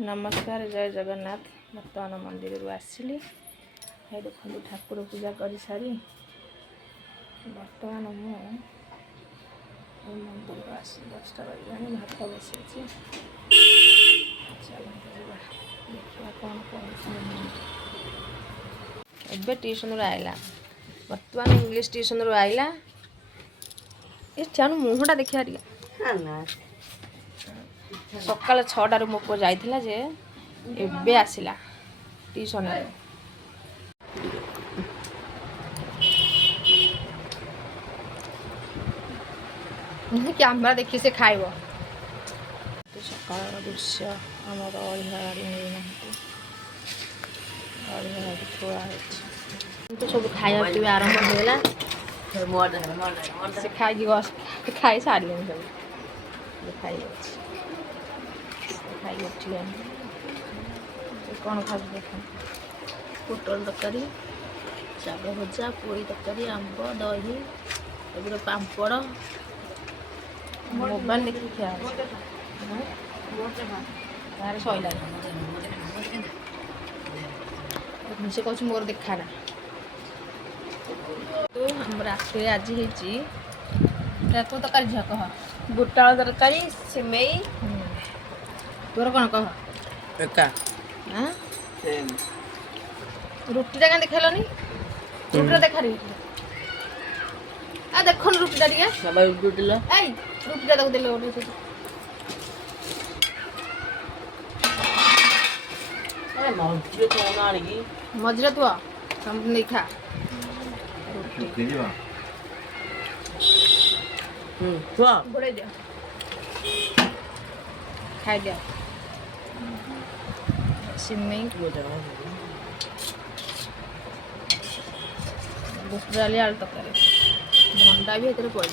नमस्कार जय जगन्नाथ। बर्तमान मंदिर आसली देखो ठाकुर पूजा कर सारी बर्तमान मंदिर आस 10टा बजा भात बसई देखा कौन कौन एबे ट्यूशन आइला बर्तमान इंग्लिश ट्यूशन आइला ये चाणु मुहटा देखा सकाल 6टार मो पुआ जाइथिला जे एबे आसिला ट्यूशन कैमरा देखी से खाइब सकाल दृश्य आमर अड़िहाड़ी थोड़ा तो सब खाया पीवा आरंभ होगा से खाई खाई सारे सब खाई खाई उठिए कौन खास देख पोटल तरकारी शाग भजा पोई तरकारी आंब दही एगुटे पापड़ मोबाइल देखी खिया सैला से कह मोर देखा ना तो हम रास्ते आज हो तरकारी झील कह बुटाल तरकारी सिमेई तोर कौन कह रुटीटा क्या देखानी रुटीटा देखा आ देख रुटीटा रुटीटा देख मझे तु नहीं खा खाई दिया सिमेई बुट डाली आलू तरकारी भंडा भी पड़